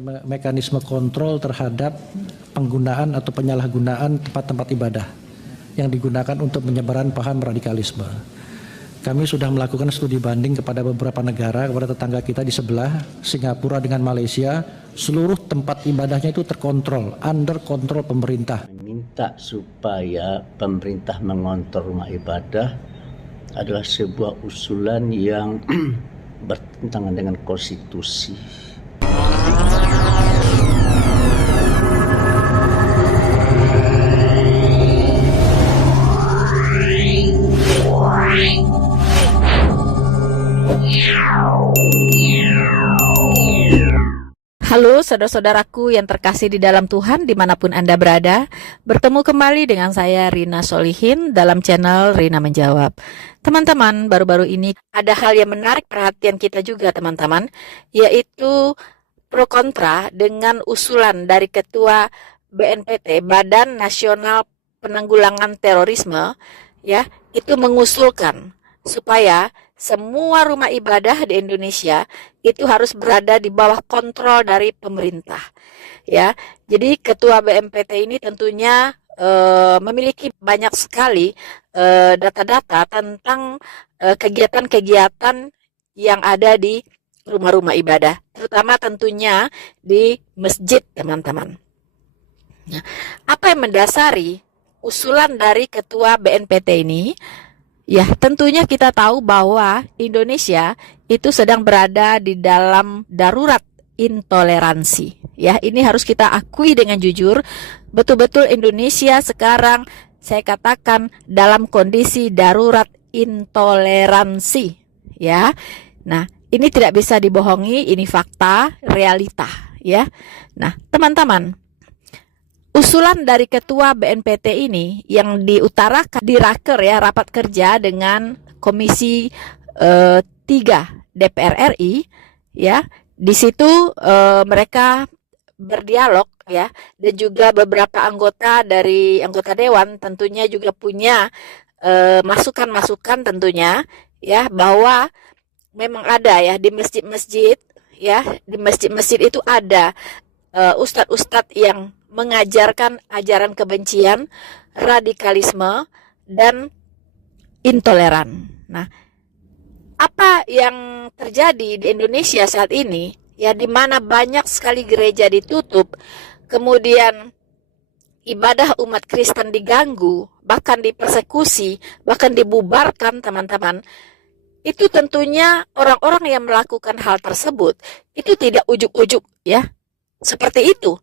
Mekanisme kontrol terhadap penggunaan atau penyalahgunaan tempat-tempat ibadah yang digunakan untuk penyebaran paham radikalisme. Kami sudah melakukan studi banding kepada beberapa negara, kepada tetangga kita di sebelah, Singapura dengan Malaysia. Seluruh tempat ibadahnya itu terkontrol, under kontrol pemerintah. Minta supaya pemerintah mengontrol rumah ibadah adalah sebuah usulan yang bertentangan dengan konstitusi. Halo saudara-saudaraku yang terkasih di dalam Tuhan dimanapun Anda berada. Bertemu kembali dengan saya Rina Solihin dalam channel Rina Menjawab. Teman-teman, baru-baru ini ada hal yang menarik perhatian kita juga teman-teman, yaitu pro kontra dengan usulan dari Ketua BNPT, Badan Nasional Penanggulangan Terorisme, ya, itu mengusulkan supaya semua rumah ibadah di Indonesia itu harus berada di bawah kontrol dari pemerintah. Ya, jadi Ketua BNPT ini tentunya memiliki banyak sekali data-data tentang kegiatan-kegiatan yang ada di rumah-rumah ibadah, terutama tentunya di masjid, teman-teman. Nah, apa yang mendasari usulan dari Ketua BNPT ini? Ya, tentunya kita tahu bahwa Indonesia itu sedang berada di dalam darurat intoleransi. Ya, ini harus kita akui dengan jujur. Betul-betul Indonesia sekarang saya katakan dalam kondisi darurat intoleransi. Ya, nah ini tidak bisa dibohongi, ini fakta, realita. Ya, nah teman-teman. Usulan dari Ketua BNPT ini yang diutarakan di Raker, ya, rapat kerja dengan Komisi 3 DPR RI, ya, di situ mereka berdialog, ya, dan juga beberapa anggota dari anggota dewan tentunya juga punya masukan-masukan tentunya, ya, bahwa memang ada, ya, di masjid-masjid, ya, di masjid-masjid itu ada ustadz-ustadz yang mengajarkan ajaran kebencian, radikalisme, dan intoleran. Nah, apa yang terjadi di Indonesia saat ini, ya, di mana banyak sekali gereja ditutup, kemudian ibadah umat Kristen diganggu, bahkan dipersekusi, bahkan dibubarkan, teman-teman. Itu tentunya orang-orang yang melakukan hal tersebut itu tidak ujuk-ujuk, ya, seperti itu.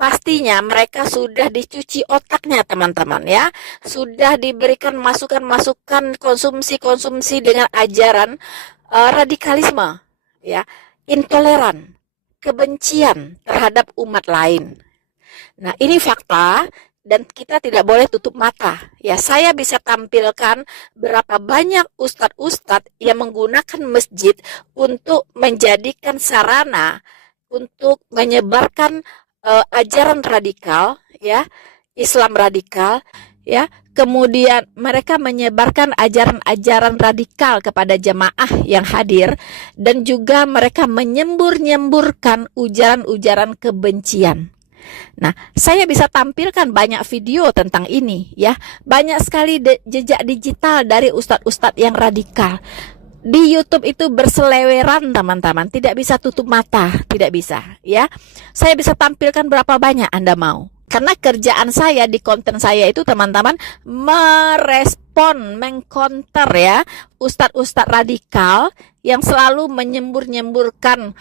Pastinya mereka sudah dicuci otaknya, teman-teman, ya. Sudah diberikan masukan-masukan konsumsi-konsumsi dengan ajaran radikalisme, ya, intoleran, kebencian terhadap umat lain. Nah, ini fakta dan kita tidak boleh tutup mata. Ya, saya bisa tampilkan berapa banyak ustadz-ustadz yang menggunakan masjid untuk menjadikan sarana untuk menyebarkan ajaran radikal, ya, Islam radikal, ya. Kemudian mereka menyebarkan ajaran-ajaran radikal kepada jemaah yang hadir dan juga mereka menyembur-nyemburkan ujaran-ujaran kebencian. Nah, saya bisa tampilkan banyak video tentang ini, ya. Banyak sekali jejak digital dari ustadz-ustadz yang radikal. Di YouTube itu berseleweran, teman-teman, tidak bisa tutup mata, tidak bisa, ya. Saya bisa tampilkan berapa banyak Anda mau. Karena kerjaan saya di konten saya itu, teman-teman, merespon, mengcounter, ya, ustadz-ustadz radikal yang selalu menyembur-nyemburkan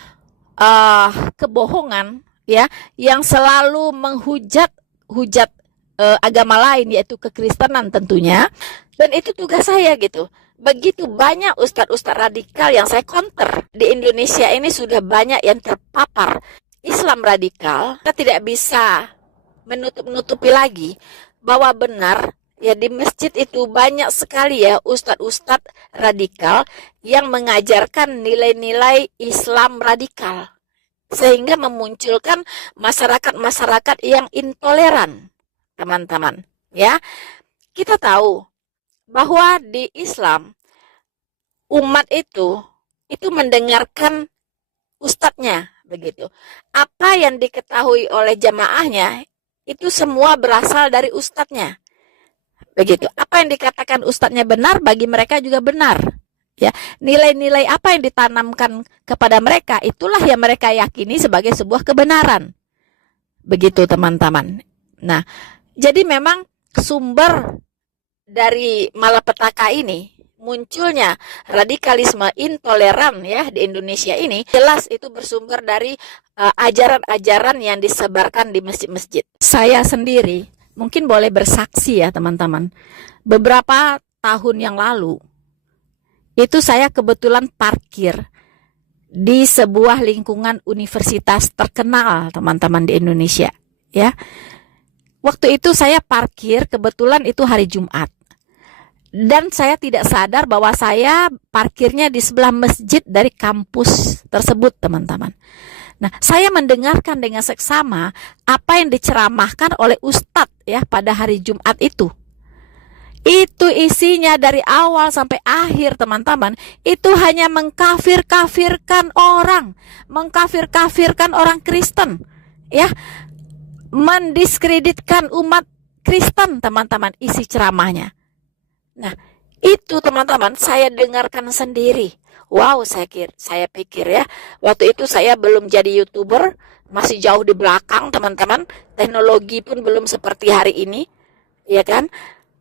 kebohongan, ya, yang selalu menghujat agama lain, yaitu kekristenan tentunya. Dan itu tugas saya, gitu. Begitu banyak ustadz-ustadz radikal yang saya counter. Di Indonesia ini sudah banyak yang terpapar Islam radikal. Kita tidak bisa menutupi lagi bahwa benar, ya, di masjid itu banyak sekali, ya, ustadz-ustadz radikal yang mengajarkan nilai-nilai Islam radikal. Sehingga memunculkan masyarakat-masyarakat yang intoleran, teman-teman, ya. Kita tahu bahwa di Islam umat itu mendengarkan ustadznya, begitu. Apa yang diketahui oleh jamaahnya itu semua berasal dari ustadznya, begitu. Apa yang dikatakan ustadznya benar, bagi mereka juga benar. Ya, nilai-nilai apa yang ditanamkan kepada mereka, itulah yang mereka yakini sebagai sebuah kebenaran. Begitu teman-teman. Nah, jadi memang sumber dari malapetaka ini, munculnya radikalisme intoleran ya di Indonesia ini, jelas itu bersumber dari ajaran-ajaran yang disebarkan di masjid-masjid. Saya sendiri mungkin boleh bersaksi ya teman-teman. Beberapa tahun yang lalu itu saya kebetulan parkir di sebuah lingkungan universitas terkenal teman-teman di Indonesia ya. Waktu itu saya parkir, kebetulan itu hari Jumat. Dan saya tidak sadar bahwa saya parkirnya di sebelah masjid dari kampus tersebut teman-teman. Nah, saya mendengarkan dengan seksama apa yang diceramahkan oleh ustadz ya pada hari Jumat itu. Itu isinya dari awal sampai akhir teman-teman, itu hanya mengkafir-kafirkan orang, mengkafir-kafirkan orang Kristen, ya, mendiskreditkan umat Kristen teman-teman isi ceramahnya. Nah, itu teman-teman saya dengarkan sendiri. Wow, saya pikir ya, waktu itu saya belum jadi YouTuber, masih jauh di belakang teman-teman, teknologi pun belum seperti hari ini, ya kan?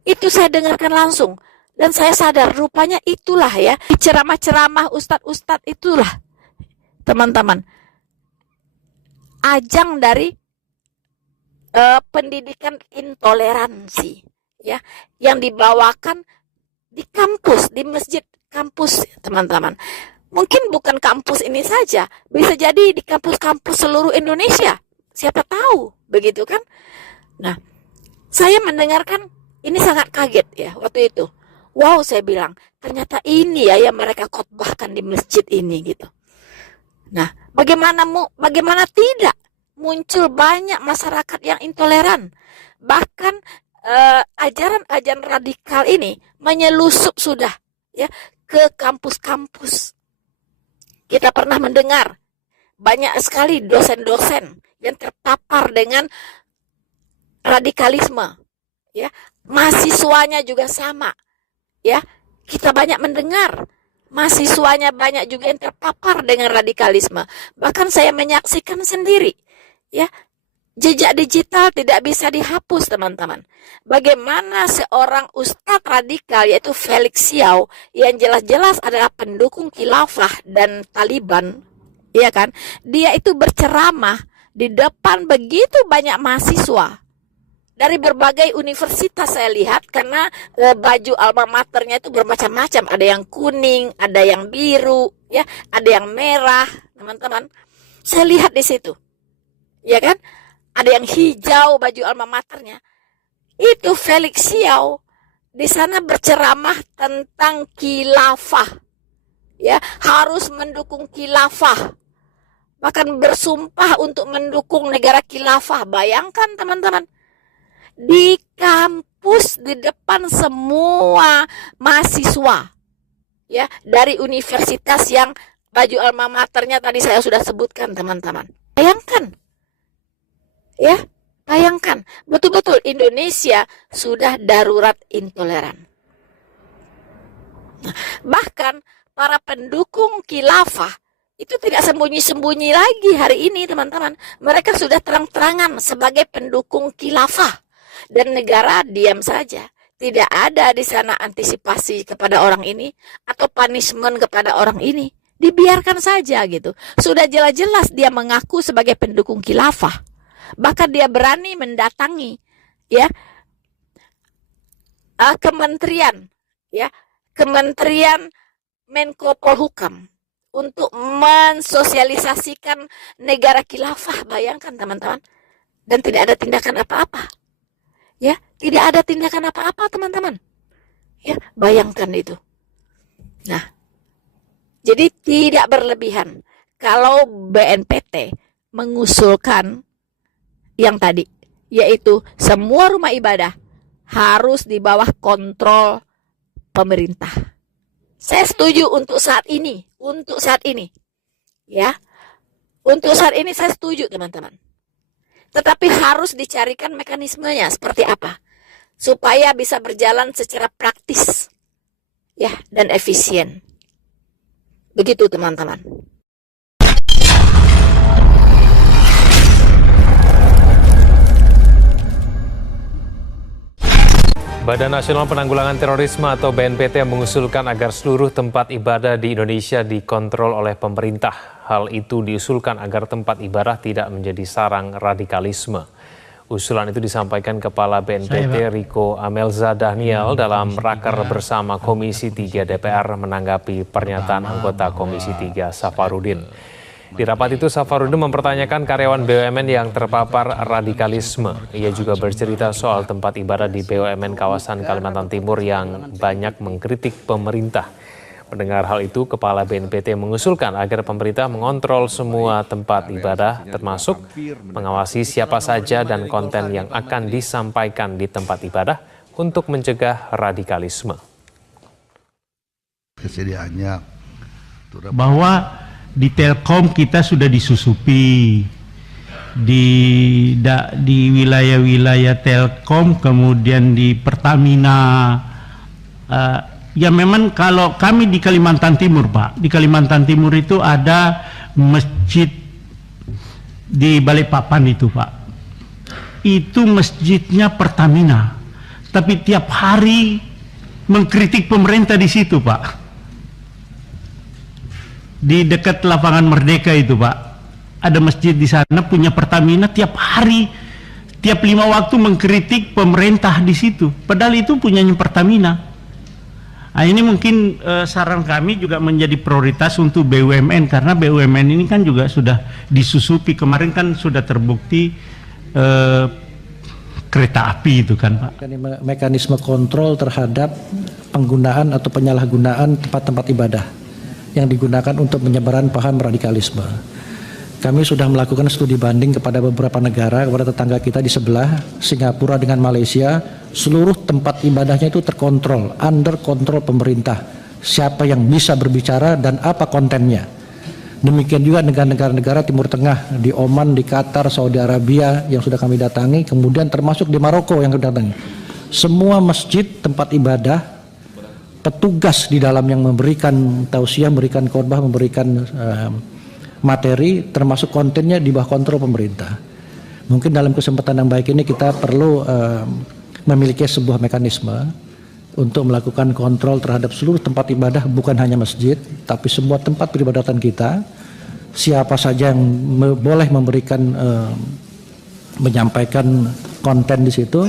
Itu saya dengarkan langsung dan saya sadar rupanya itulah ya ceramah-ceramah ustadz-ustadz itulah teman-teman ajang dari pendidikan intoleransi ya yang dibawakan di kampus, di masjid kampus teman-teman. Mungkin bukan kampus ini saja, bisa jadi di kampus-kampus seluruh Indonesia, siapa tahu begitu kan. Nah, saya mendengarkan ini sangat kaget ya waktu itu. Wow, saya bilang, ternyata ini ya yang mereka khotbahkan di masjid ini gitu. Nah, bagaimana tidak muncul banyak masyarakat yang intoleran. Bahkan ajaran-ajaran radikal ini menyelusup sudah ya ke kampus-kampus. Kita pernah mendengar banyak sekali dosen-dosen yang terpapar dengan radikalisme ya. Mahasiswanya juga sama ya, kita banyak mendengar mahasiswanya banyak juga yang terpapar dengan radikalisme. Bahkan saya menyaksikan sendiri ya, jejak digital tidak bisa dihapus teman-teman. Bagaimana seorang ustadz radikal yaitu Felix Xiao yang jelas-jelas adalah pendukung khilafah dan Taliban, ya kan? Dia itu berceramah di depan begitu banyak mahasiswa dari berbagai universitas. Saya lihat karena baju alma maternya itu bermacam-macam, ada yang kuning, ada yang biru, ya, ada yang merah, teman-teman. Saya lihat di situ, ya kan, ada yang hijau baju alma maternya. Itu Felix Xiao di sana berceramah tentang khilafah, ya, harus mendukung khilafah, bahkan bersumpah untuk mendukung negara khilafah. Bayangkan teman-teman. Di kampus, di depan semua mahasiswa ya dari universitas yang baju alma maternya tadi saya sudah sebutkan teman-teman. Bayangkan ya, bayangkan betul-betul Indonesia sudah darurat intoleran. Nah, bahkan para pendukung khilafah itu tidak sembunyi-sembunyi lagi hari ini teman-teman. Mereka sudah terang-terangan sebagai pendukung khilafah. Dan negara diam saja. Tidak ada di sana antisipasi kepada orang ini atau punishment kepada orang ini. Dibiarkan saja gitu. Sudah jelas-jelas dia mengaku sebagai pendukung khilafah. Bahkan dia berani mendatangi ya kementerian ya, Kementerian Menko Polhukam untuk mensosialisasikan negara khilafah. Bayangkan teman-teman. Dan tidak ada tindakan apa-apa. Ya, tidak ada tindakan apa-apa teman-teman. Ya, bayangkan itu. Nah, jadi tidak berlebihan kalau BNPT mengusulkan yang tadi, yaitu semua rumah ibadah harus di bawah kontrol pemerintah. Saya setuju untuk saat ini, ya. Untuk saat ini saya setuju teman-teman. Tetapi harus dicarikan mekanismenya seperti apa supaya bisa berjalan secara praktis ya dan efisien. Begitu teman-teman. Badan Nasional Penanggulangan Terorisme atau BNPT mengusulkan agar seluruh tempat ibadah di Indonesia dikontrol oleh pemerintah. Hal itu diusulkan agar tempat ibadah tidak menjadi sarang radikalisme. Usulan itu disampaikan Kepala BNPT Riko Amelza Daniel dalam raker bersama Komisi 3 DPR menanggapi pernyataan anggota Komisi 3 Safarudin. Di rapat itu Safarudin mempertanyakan karyawan BUMN yang terpapar radikalisme. Ia juga bercerita soal tempat ibadah di BUMN kawasan Kalimantan Timur yang banyak mengkritik pemerintah. Mendengar hal itu, Kepala BNPT mengusulkan agar pemerintah mengontrol semua tempat ibadah, termasuk mengawasi siapa saja dan konten yang akan disampaikan di tempat ibadah untuk mencegah radikalisme. Kesediaannya bahwa di Telkom kita sudah disusupi di wilayah-wilayah Telkom, kemudian di Pertamina. Ya memang kalau kami di Kalimantan Timur, Pak, di Kalimantan Timur itu ada masjid di Balikpapan itu, Pak. Itu masjidnya Pertamina, tapi tiap hari mengkritik pemerintah di situ, Pak. Di dekat lapangan Merdeka itu, Pak, ada masjid di sana punya Pertamina, tiap hari, tiap 5 waktu mengkritik pemerintah di situ. Padahal itu punyanya Pertamina. Nah, ini mungkin saran kami juga menjadi prioritas untuk BUMN, karena BUMN ini kan juga sudah disusupi. Kemarin kan sudah terbukti kereta api itu kan, Pak. Mekanisme kontrol terhadap penggunaan atau penyalahgunaan tempat-tempat ibadah yang digunakan untuk penyebaran paham radikalisme. Kami sudah melakukan studi banding kepada beberapa negara, kepada tetangga kita di sebelah, Singapura dengan Malaysia. Seluruh tempat ibadahnya itu terkontrol, under kontrol pemerintah. Siapa yang bisa berbicara dan apa kontennya. Demikian juga negara-negara Timur Tengah, di Oman, di Qatar, Saudi Arabia yang sudah kami datangi, kemudian termasuk di Maroko yang kami datangi. Semua masjid, tempat ibadah, petugas di dalam yang memberikan tausiah, memberikan khotbah, memberikan materi, termasuk kontennya di bawah kontrol pemerintah. Mungkin dalam kesempatan yang baik ini kita perlu memiliki sebuah mekanisme untuk melakukan kontrol terhadap seluruh tempat ibadah, bukan hanya masjid, tapi semua tempat peribadatan kita. Siapa saja yang boleh memberikan, menyampaikan konten di situ,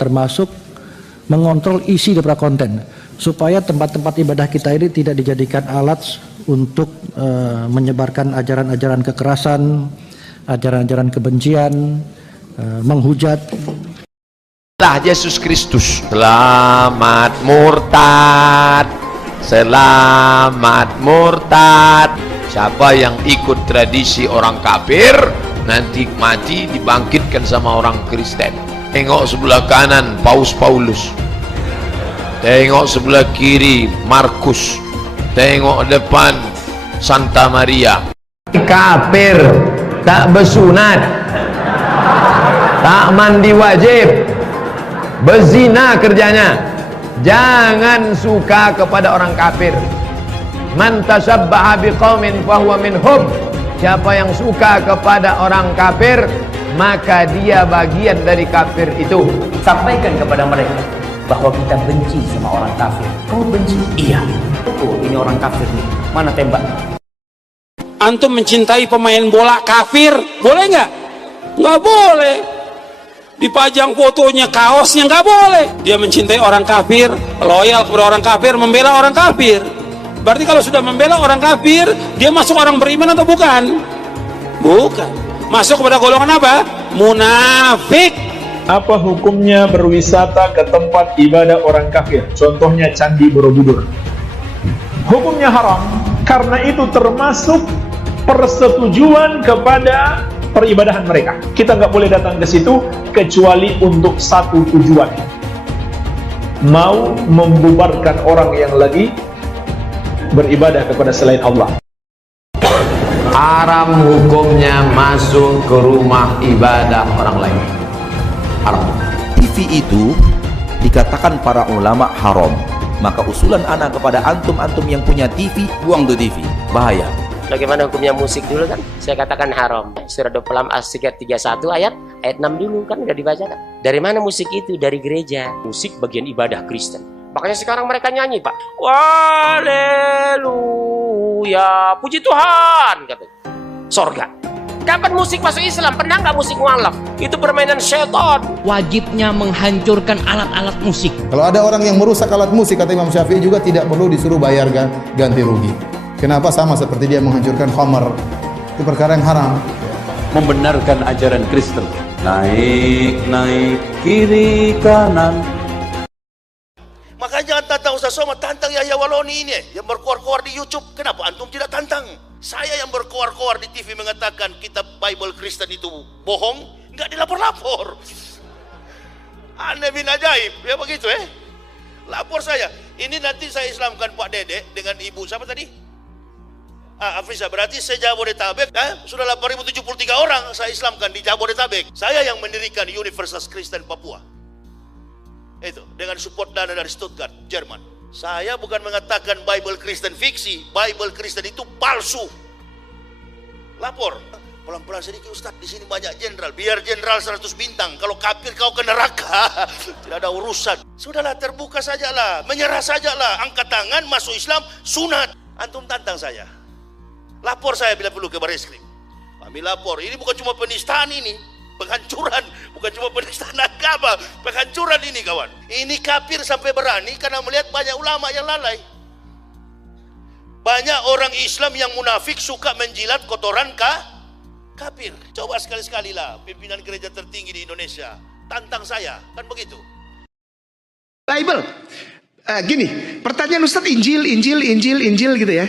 termasuk mengontrol isi daripada konten, supaya tempat-tempat ibadah kita ini tidak dijadikan alat untuk menyebarkan ajaran-ajaran kekerasan, ajaran-ajaran kebencian, menghujat. Yesus Kristus, selamat murtad, selamat murtad. Siapa yang ikut tradisi orang kafir nanti mati dibangkitkan sama orang Kristen. Tengok sebelah kanan Paus Paulus, tengok sebelah kiri Markus, tengok depan Santa Maria. Kafir, tak bersunat, tak mandi wajib, berzina kerjanya. Jangan suka kepada orang kafir. Man tasabbaha biqaumin fahuwa minhum. Siapa yang suka kepada orang kafir, maka dia bagian dari kafir itu. Sampaikan kepada mereka bahwa kita benci sama orang kafir. Kau benci? Iya. Oh, ini orang kafir nih. Mana tembak? Antum mencintai pemain bola kafir, boleh nggak? Nggak boleh. Dipajang fotonya, kaosnya, nggak boleh. Dia mencintai orang kafir, loyal kepada orang kafir, membela orang kafir. Berarti kalau sudah membela orang kafir, dia masuk orang beriman atau bukan? Bukan. Masuk kepada golongan apa? Munafik. Apa hukumnya berwisata ke tempat ibadah orang kafir? Contohnya Candi Borobudur. Hukumnya haram, karena itu termasuk persetujuan kepada peribadahan mereka. Kita nggak boleh datang ke situ kecuali untuk satu tujuan, mau membubarkan orang yang lagi beribadah kepada selain Allah. haram hukumnya masuk ke rumah ibadah orang lain. Haram. TV itu dikatakan para ulama haram. Maka usulan anak kepada antum-antum yang punya TV, buang tuh TV, bahaya. Bagaimana hukumnya musik dulu kan? Saya katakan haram. Surah 26 As-31 ayat 6 dulu kan udah dibacakan. Dari mana musik itu? Dari gereja. Musik bagian ibadah Kristen. Makanya sekarang mereka nyanyi, Pak. Haleluya, puji Tuhan, katanya. Sorga. Kapan musik masuk Islam? Pernah nggak musik mualaf? Itu permainan syaitan. Wajibnya menghancurkan alat-alat musik. Kalau ada orang yang merusak alat musik, kata Imam Syafi'i juga tidak perlu disuruh bayar ganti rugi. Kenapa? Sama seperti dia menghancurkan khamar. Itu perkara yang haram. Membenarkan ajaran Kristen. Naik kiri kanan. Makanya jangan tantang Ustaz Somad, tantang Yahya Waloni ini yang berkoar-koar di YouTube. Kenapa antum tidak tantang? Saya yang berkoar-koar di TV mengatakan kitab Bible Kristen itu bohong, nggak dilapor-lapor. Aneh bin ajaib, ya begitu Lapor saya. Ini nanti saya Islamkan Pak Dede dengan ibu siapa tadi? Afrisa, berarti se-Jabodetabek sudah 8.073 orang saya Islamkan di Jabodetabek. Saya yang mendirikan Universitas Kristen Papua. Itu dengan support dana dari Stuttgart, Jerman. Saya bukan mengatakan Bible Kristen fiksi, Bible Kristen itu palsu. Lapor. Pelan-pelan sedikit Ustaz, di sini banyak jenderal. Biar jenderal 100 bintang. Kalau kafir kau ke neraka, tidak ada urusan. Sudahlah, terbuka sajalah, menyerah sajalah, angkat tangan, masuk Islam, sunat. Antum tantang saya. Lapor saya bila perlu ke Bareskrim. Kami lapor. Ini bukan cuma penistaan ini. Penghancuran, bukan cuma penistaan agama, penghancuran ini kawan. Ini kafir sampai berani karena melihat banyak ulama yang lalai. Banyak orang Islam yang munafik suka menjilat kotoran kafir. Coba sekali-sekali lah pimpinan gereja tertinggi di Indonesia tantang saya, kan begitu. Bible, gini, pertanyaan Ustadz Injil gitu ya.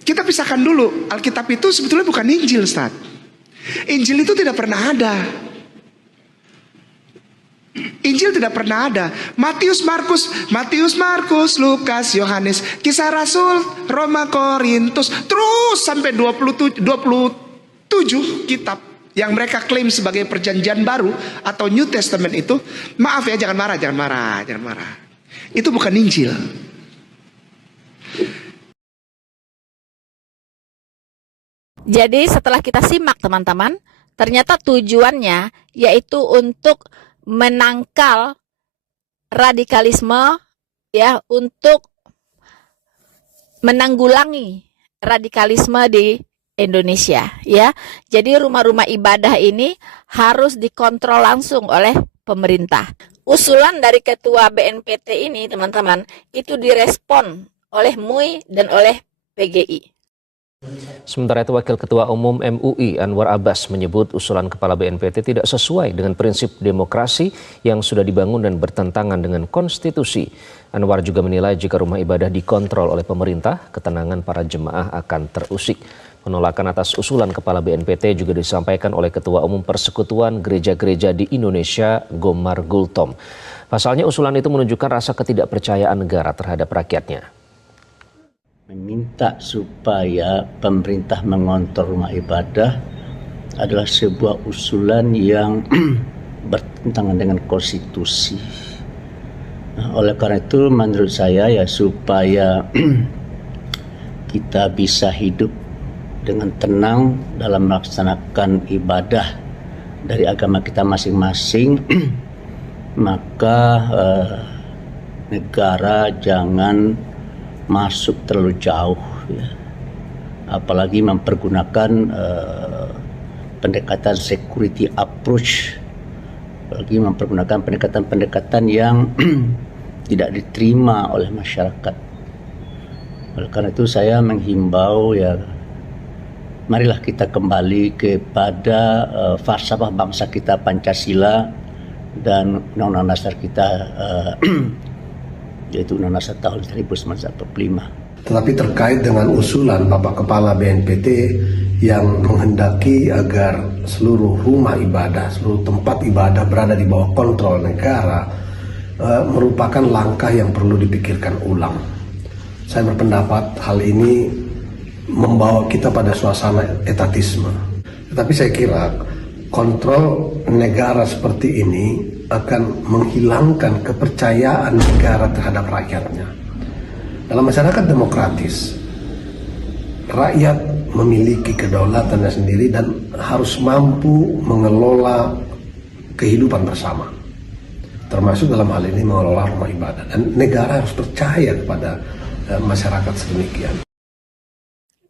Kita pisahkan dulu, Alkitab itu sebetulnya bukan Injil Ustadz. Injil itu tidak pernah ada. Injil tidak pernah ada. Matius, Markus, Lukas, Yohanes, Kisah Rasul, Roma, Korintus, terus sampai 27 kitab yang mereka klaim sebagai perjanjian baru atau New Testament itu. Maaf ya, jangan marah. Itu bukan Injil. Jadi setelah kita simak teman-teman, ternyata tujuannya yaitu untuk menangkal radikalisme, ya, untuk menanggulangi radikalisme di Indonesia, ya. Jadi rumah-rumah ibadah ini harus dikontrol langsung oleh pemerintah. Usulan dari ketua BNPT ini teman-teman itu direspon oleh MUI dan oleh PGI. Sementara itu Wakil Ketua Umum MUI Anwar Abbas menyebut usulan Kepala BNPT tidak sesuai dengan prinsip demokrasi yang sudah dibangun dan bertentangan dengan konstitusi. Anwar juga menilai jika rumah ibadah dikontrol oleh pemerintah, ketenangan para jemaah akan terusik. Penolakan atas usulan Kepala BNPT juga disampaikan oleh Ketua Umum Persekutuan Gereja-Gereja di Indonesia, Gomar Gultom. Pasalnya usulan itu menunjukkan rasa ketidakpercayaan negara terhadap rakyatnya. Meminta supaya pemerintah mengontrol rumah ibadah adalah sebuah usulan yang bertentangan dengan konstitusi. Nah, oleh karena itu menurut saya ya supaya kita bisa hidup dengan tenang dalam melaksanakan ibadah dari agama kita masing-masing, maka negara jangan masuk terlalu jauh, ya. Apalagi mempergunakan pendekatan security approach, apalagi mempergunakan pendekatan-pendekatan yang tidak diterima oleh masyarakat. Oleh karena itu saya menghimbau ya, marilah kita kembali kepada falsafah bangsa kita Pancasila dan Undang-Undang Dasar kita yaitu Undang-Undang Dasar tahun 1945. Tetapi terkait dengan usulan Bapak Kepala BNPT yang menghendaki agar seluruh rumah ibadah, seluruh tempat ibadah berada di bawah kontrol negara, merupakan langkah yang perlu dipikirkan ulang. Saya berpendapat hal ini membawa kita pada suasana etatisme. Tetapi saya kira kontrol negara seperti ini akan menghilangkan kepercayaan negara terhadap rakyatnya. Dalam masyarakat demokratis, rakyat memiliki kedaulatannya sendiri dan harus mampu mengelola kehidupan bersama, termasuk dalam hal ini mengelola rumah ibadah, dan negara harus percaya kepada masyarakat sedemikian.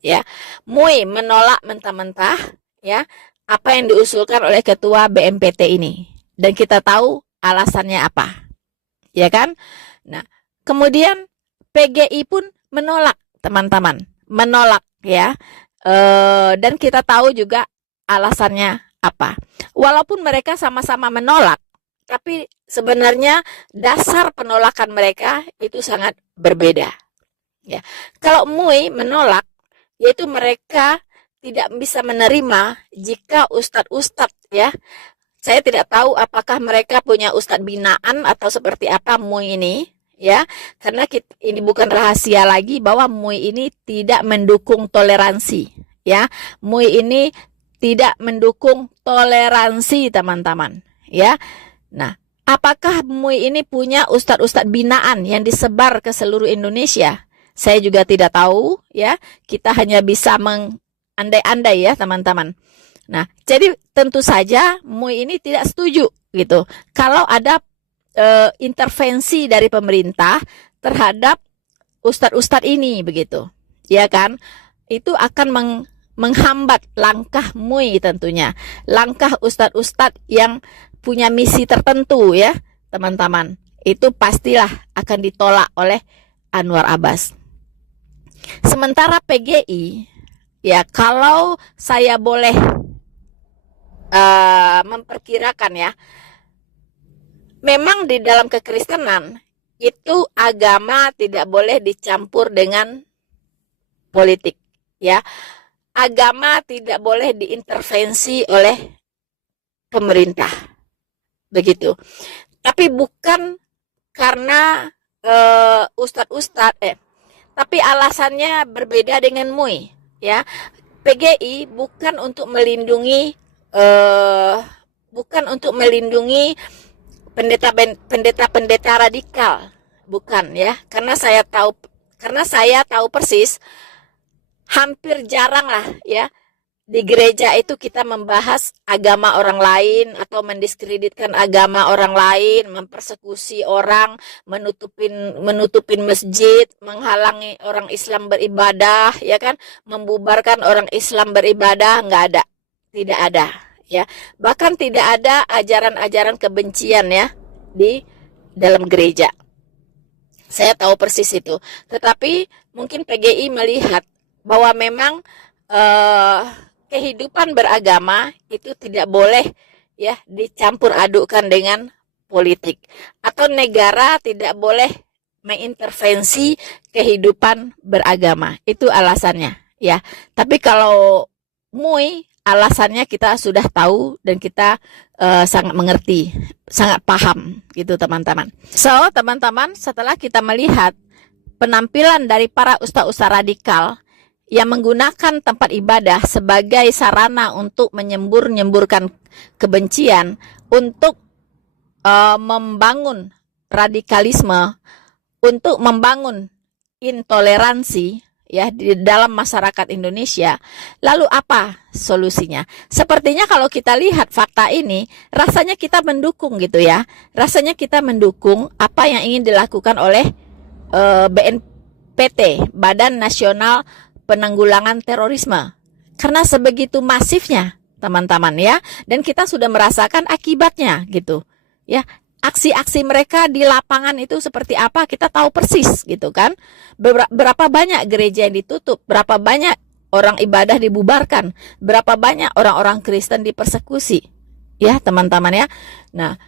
Ya, MUI menolak mentah-mentah ya apa yang diusulkan oleh ketua BNPT ini, dan kita tahu alasannya apa, ya kan? Nah, kemudian PGI pun menolak, teman-teman, menolak ya, dan kita tahu juga alasannya apa. Walaupun mereka sama-sama menolak, tapi sebenarnya dasar penolakan mereka itu sangat berbeda. Ya, kalau MUI menolak, yaitu mereka tidak bisa menerima jika ustadz-ustadz ya, saya tidak tahu apakah mereka punya ustadz binaan atau seperti apa MUI ini ya, karena ini bukan rahasia lagi bahwa MUI ini tidak mendukung toleransi ya, MUI ini tidak mendukung toleransi teman-teman ya. Nah, apakah MUI ini punya ustadz-ustadz binaan yang disebar ke seluruh Indonesia? Saya juga tidak tahu ya, kita hanya bisa mengandai-andai ya teman-teman. Nah, jadi tentu saja MUI ini tidak setuju gitu kalau ada intervensi dari pemerintah terhadap ustadz-ustadz ini begitu, ya kan? Itu akan menghambat langkah MUI tentunya, langkah ustadz-ustadz yang punya misi tertentu ya teman-teman. Itu pastilah akan ditolak oleh Anwar Abbas. Sementara PGI ya, kalau saya boleh memperkirakan ya, memang di dalam kekristenan itu agama tidak boleh dicampur dengan politik ya. Agama tidak boleh diintervensi oleh pemerintah. Begitu. Tapi bukan karena ustadz-ustadz tapi alasannya berbeda dengan MUI ya. PGI bukan untuk melindungi pendeta radikal, bukan ya, karena saya tahu persis, hampir jarang lah ya di gereja itu kita membahas agama orang lain atau mendiskreditkan agama orang lain, mempersekusi orang, menutupin masjid, menghalangi orang Islam beribadah, ya kan, membubarkan orang Islam beribadah, nggak ada, tidak ada, ya, bahkan tidak ada ajaran-ajaran kebencian ya di dalam gereja. Saya tahu persis itu, tetapi mungkin PGI melihat bahwa memang kehidupan beragama itu tidak boleh ya dicampur adukkan dengan politik, atau negara tidak boleh mengintervensi kehidupan beragama. Itu alasannya ya. Tapi kalau MUI, alasannya kita sudah tahu dan kita sangat mengerti, sangat paham gitu teman-teman. So teman-teman, setelah kita melihat penampilan dari para ustaz-ustaz radikal yang menggunakan tempat ibadah sebagai sarana untuk menyemburkan kebencian, untuk membangun radikalisme, untuk membangun intoleransi ya di dalam masyarakat Indonesia. Lalu apa solusinya? Sepertinya kalau kita lihat fakta ini, rasanya kita mendukung gitu ya. Rasanya kita mendukung apa yang ingin dilakukan oleh BNPT, Badan Nasional Penanggulangan Terorisme, karena sebegitu masifnya teman-teman ya, dan kita sudah merasakan akibatnya gitu ya. Aksi-aksi mereka di lapangan itu seperti apa kita tahu persis gitu kan. Berapa banyak gereja yang ditutup, berapa banyak orang ibadah dibubarkan, berapa banyak orang-orang Kristen dipersekusi ya teman-teman ya. Nah,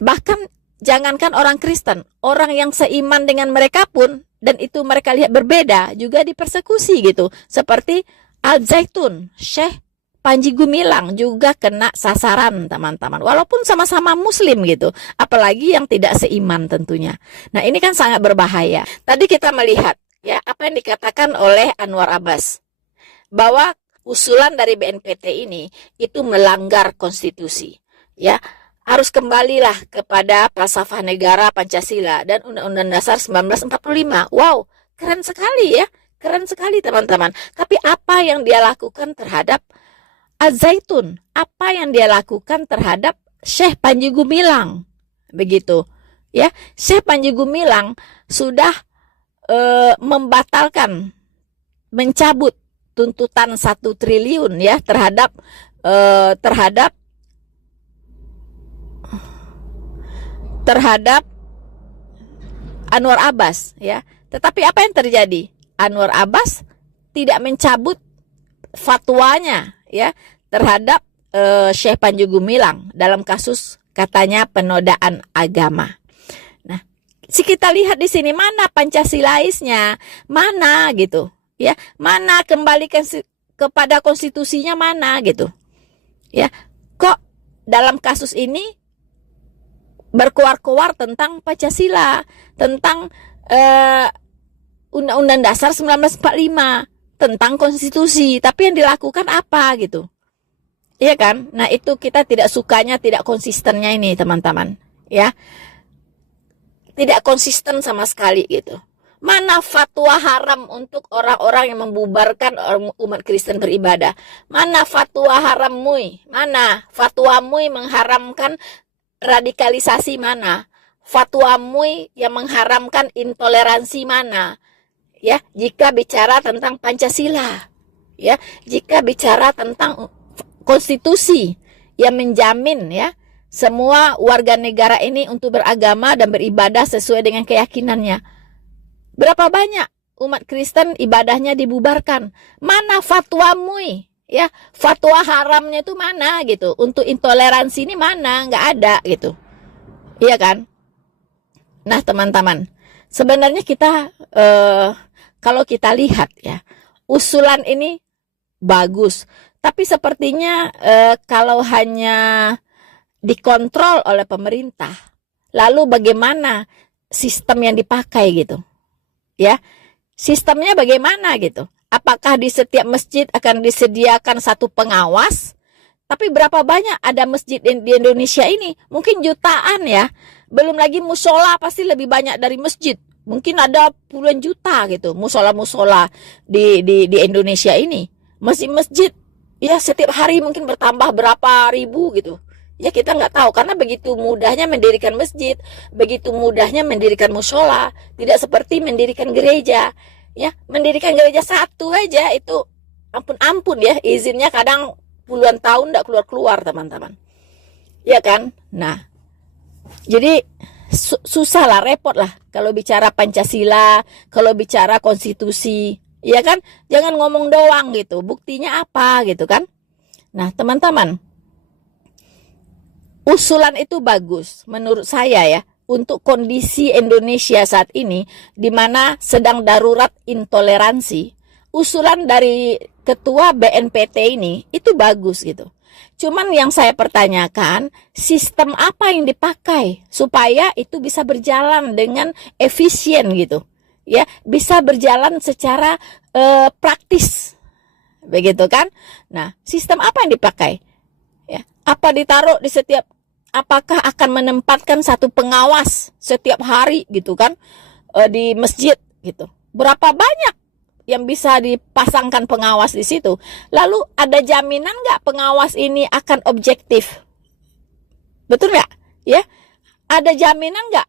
bahkan jangankan orang Kristen, orang yang seiman dengan mereka pun, dan itu mereka lihat berbeda, juga dipersekusi gitu. Seperti Al-Zaitun, Syekh Panji Gumilang juga kena sasaran teman-teman. Walaupun sama-sama muslim gitu, apalagi yang tidak seiman tentunya. Nah ini kan sangat berbahaya. Tadi kita melihat ya apa yang dikatakan oleh Anwar Abbas, bahwa usulan dari BNPT ini itu melanggar konstitusi, ya. Harus kembalilah kepada falsafah negara Pancasila dan Undang-Undang Dasar 1945. Wow, keren sekali ya, keren sekali teman-teman. Tapi apa yang dia lakukan terhadap Az-Zaitun? Apa yang dia lakukan terhadap Syekh Panji Gumilang? Begitu, ya. Syekh Panji Gumilang sudah membatalkan, mencabut tuntutan 1 triliun ya terhadap Anwar Abbas ya. Tetapi apa yang terjadi? Anwar Abbas tidak mencabut fatwanya ya terhadap Syekh Panji Gumilang dalam kasus katanya penodaan agama. Nah, kita lihat di sini mana Pancasilaisnya, mana gitu, ya, mana kembalikan kepada konstitusinya mana gitu, ya. Kok dalam kasus ini berkuar-kuar tentang Pancasila, tentang Undang-Undang Dasar 1945, tentang konstitusi, tapi yang dilakukan apa gitu. Iya kan? Nah, itu kita tidak sukanya, tidak konsistennya ini teman-teman, ya. Tidak konsisten sama sekali gitu. Mana fatwa haram untuk orang-orang yang membubarkan umat Kristen beribadah? Mana fatwa haram MUI? Mana fatwa MUI mengharamkan radikalisasi? Mana fatwa MUI yang mengharamkan intoleransi? Mana? Ya, jika bicara tentang Pancasila, ya, jika bicara tentang konstitusi yang menjamin ya semua warga negara ini untuk beragama dan beribadah sesuai dengan keyakinannya. Berapa banyak umat Kristen ibadahnya dibubarkan? Mana fatwa MUI? Ya, fatwa haramnya itu mana gitu? Untuk intoleransi ini mana? Nggak ada gitu. Iya kan? Nah, teman-teman, sebenarnya kita kalau kita lihat ya, usulan ini bagus, tapi sepertinya kalau hanya dikontrol oleh pemerintah, lalu bagaimana sistem yang dipakai gitu, ya, sistemnya bagaimana gitu? Apakah di setiap masjid akan disediakan satu pengawas? Tapi berapa banyak ada masjid di Indonesia ini? Mungkin jutaan ya. Belum lagi musola pasti lebih banyak dari masjid. Mungkin ada puluhan juta gitu musola-musola di Indonesia ini. Masjid ya setiap hari mungkin bertambah berapa ribu gitu. Ya kita nggak tahu karena begitu mudahnya mendirikan masjid, begitu mudahnya mendirikan musola, tidak seperti mendirikan gereja. Ya, mendirikan gereja satu aja itu ampun ya, izinnya kadang puluhan tahun nggak keluar teman-teman. Ya kan? Nah, jadi susah lah, repot lah kalau bicara Pancasila, kalau bicara konstitusi. Ya kan? Jangan ngomong doang gitu. Buktinya apa gitu kan? Nah, teman-teman, usulan itu bagus menurut saya ya untuk kondisi Indonesia saat ini di mana sedang darurat intoleransi. Usulan dari ketua BNPT ini itu bagus gitu. Cuman yang saya pertanyakan, sistem apa yang dipakai supaya itu bisa berjalan dengan efisien gitu. Ya, bisa berjalan secara praktis. Begitu kan? Nah, sistem apa yang dipakai? Ya, apa ditaruh di setiap, apakah akan menempatkan satu pengawas setiap hari gitu kan di masjid gitu? Berapa banyak yang bisa dipasangkan pengawas di situ? Lalu ada jaminan nggak pengawas ini akan objektif? Betul nggak? Ya, ada jaminan nggak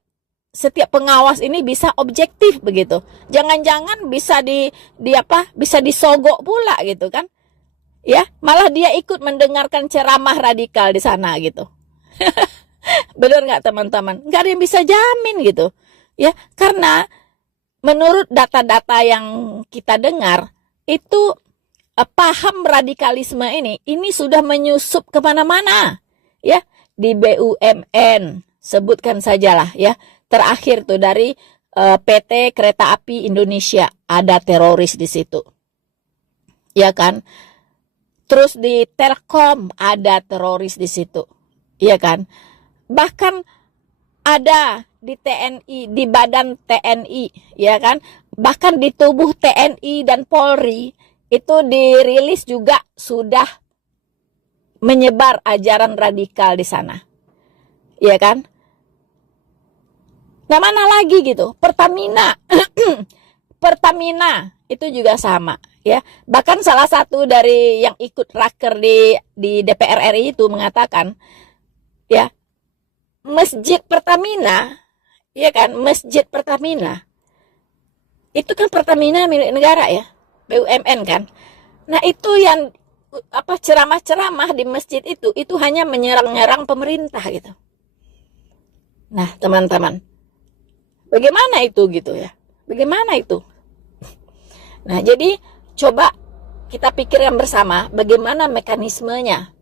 setiap pengawas ini bisa objektif begitu? Jangan-jangan bisa bisa disogok pula gitu kan? Ya, malah dia ikut mendengarkan ceramah radikal di sana gitu. Benar nggak teman-teman? Nggak ada yang bisa jamin gitu. Ya, karena menurut data-data yang kita dengar itu paham radikalisme ini sudah menyusup kemana-mana. Ya, di BUMN sebutkan sajalah ya. Terakhir tuh dari PT Kereta Api Indonesia ada teroris di situ. Ya kan? Terus di Telkom ada teroris di situ. Iya kan? Bahkan ada di TNI, di badan TNI, ya kan? Bahkan di tubuh TNI dan Polri itu dirilis juga sudah menyebar ajaran radikal di sana. Ya kan? Nah, mana lagi gitu? Pertamina. Pertamina itu juga sama, ya. Bahkan salah satu dari yang ikut raker di DPR RI itu mengatakan, ya, Masjid Pertamina, ya kan, Masjid Pertamina itu kan Pertamina milik negara ya, BUMN kan. Nah, itu yang ceramah-ceramah di masjid itu hanya menyerang-nyerang pemerintah gitu. Nah, teman-teman, bagaimana itu gitu ya? Bagaimana itu? Nah, jadi coba kita pikirkan bersama bagaimana mekanismenya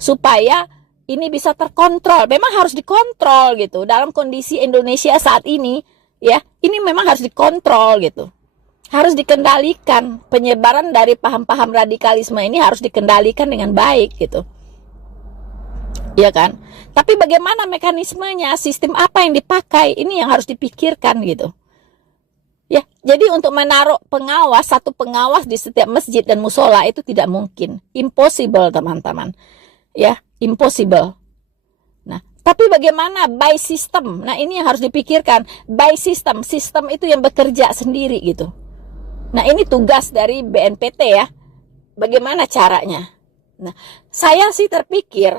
supaya ini bisa terkontrol. Memang harus dikontrol gitu. Dalam kondisi Indonesia saat ini, ya, ini memang harus dikontrol gitu. Harus dikendalikan. Penyebaran dari paham-paham radikalisme ini harus dikendalikan dengan baik gitu. Iya kan? Tapi bagaimana mekanismenya, sistem apa yang dipakai, ini yang harus dipikirkan gitu. Ya, jadi untuk menaruh pengawas, satu pengawas di setiap masjid dan musola itu tidak mungkin. Impossible, teman-teman. Ya, impossible. Nah, tapi bagaimana by system? Nah, ini yang harus dipikirkan. By system, sistem itu yang bekerja sendiri gitu. Nah, ini tugas dari BNPT ya. Bagaimana caranya? Nah, saya sih terpikir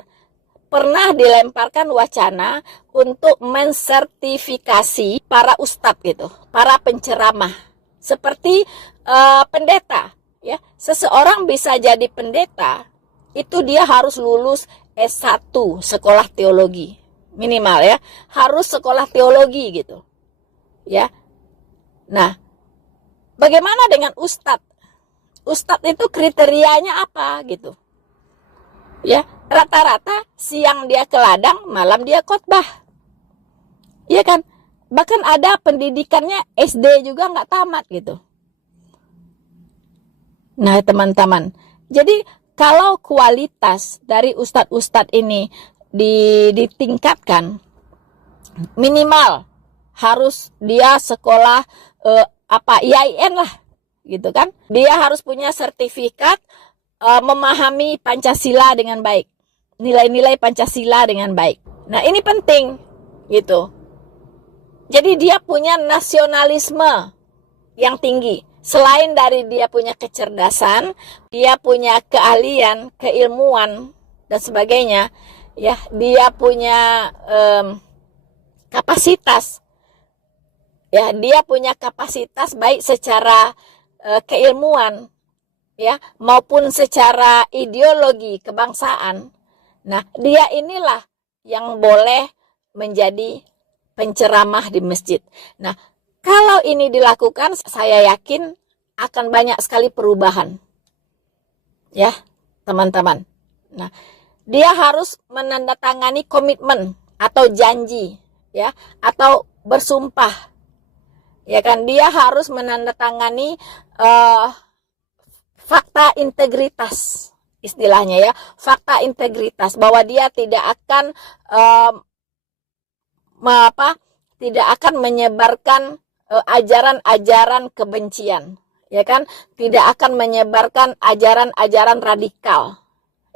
pernah dilemparkan wacana untuk mensertifikasi para ustadz gitu, para penceramah. Seperti pendeta, ya. Seseorang bisa jadi pendeta itu dia harus lulus S1 sekolah teologi minimal ya, harus sekolah teologi gitu ya. Nah, bagaimana dengan ustadz? Ustadz itu kriterianya apa gitu ya? Rata-rata siang dia ke ladang, malam dia khotbah, iya kan? Bahkan ada pendidikannya SD juga nggak tamat gitu. Nah, teman-teman, jadi kalau kualitas dari ustadz-ustadz ini ditingkatkan, minimal harus dia sekolah IAIN lah, gitu kan? Dia harus punya sertifikat memahami Pancasila dengan baik, nilai-nilai Pancasila dengan baik. Nah, ini penting, gitu. Jadi dia punya nasionalisme yang tinggi. Selain dari dia punya kecerdasan, dia punya keahlian, keilmuan, dan sebagainya, ya, dia punya kapasitas, ya, dia punya kapasitas baik secara keilmuan, ya, maupun secara ideologi kebangsaan. Nah, dia inilah yang boleh menjadi penceramah di masjid. Nah, kalau ini dilakukan, saya yakin akan banyak sekali perubahan. Ya, teman-teman. Nah, dia harus menandatangani komitmen atau janji, ya, atau bersumpah. Ya kan, dia harus menandatangani fakta integritas, istilahnya ya, fakta integritas, bahwa dia tidak akan tidak akan menyebarkan ajaran-ajaran kebencian, ya kan? Tidak akan menyebarkan ajaran-ajaran radikal,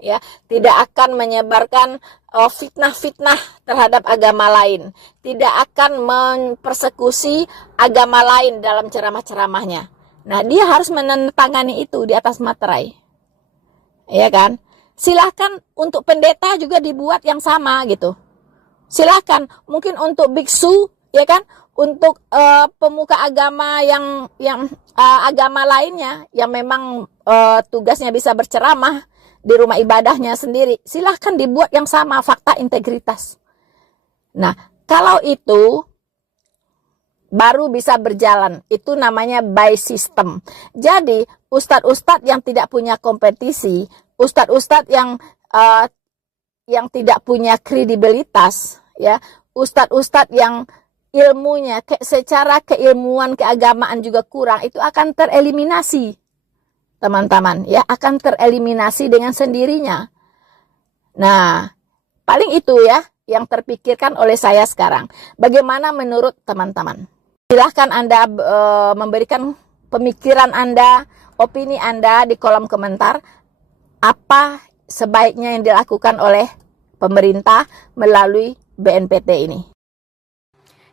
ya. Tidak akan menyebarkan fitnah-fitnah terhadap agama lain. Tidak akan mempersekusi agama lain dalam ceramah-ceramahnya. Nah, dia harus menandatangani itu di atas materai, ya kan? Silahkan untuk pendeta juga dibuat yang sama gitu. Silahkan, mungkin untuk biksu, ya kan? Untuk pemuka agama yang agama lainnya yang memang tugasnya bisa berceramah di rumah ibadahnya sendiri, silahkan dibuat yang sama, fakta integritas. Nah, kalau itu baru bisa berjalan, itu namanya by system. Jadi ustadz-ustadz yang tidak punya kompetisi, ustadz-ustadz yang tidak punya kredibilitas, ya, ustadz-ustadz yang ilmunya secara keilmuan keagamaan juga kurang, itu akan tereliminasi, teman-teman, ya, akan tereliminasi dengan sendirinya. Nah, paling itu ya yang terpikirkan oleh saya sekarang. Bagaimana menurut teman-teman? Silahkan Anda memberikan pemikiran Anda, opini Anda di kolom komentar. Apa sebaiknya yang dilakukan oleh pemerintah melalui BNPT ini?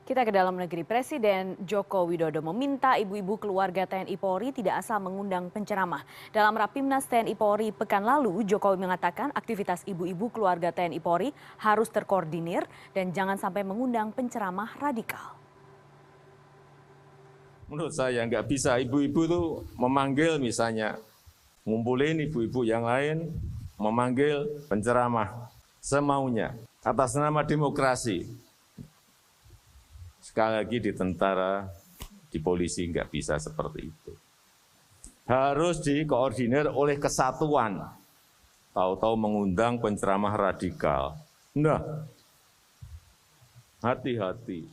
Kita ke dalam negeri. Presiden Joko Widodo meminta ibu-ibu keluarga TNI Polri tidak asal mengundang penceramah. Dalam Rapimnas TNI Polri pekan lalu, Jokowi mengatakan aktivitas ibu-ibu keluarga TNI Polri harus terkoordinir dan jangan sampai mengundang penceramah radikal. Menurut saya nggak bisa ibu-ibu tuh memanggil misalnya, ngumpulin ibu-ibu yang lain, memanggil penceramah semaunya atas nama demokrasi. Sekali lagi di tentara, di polisi nggak bisa seperti itu. Harus dikoordinir oleh kesatuan. Tahu-tahu mengundang penceramah radikal. Nah, hati-hati.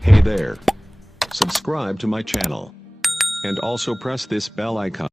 Hey there. Subscribe to my channel. And also press this bell icon.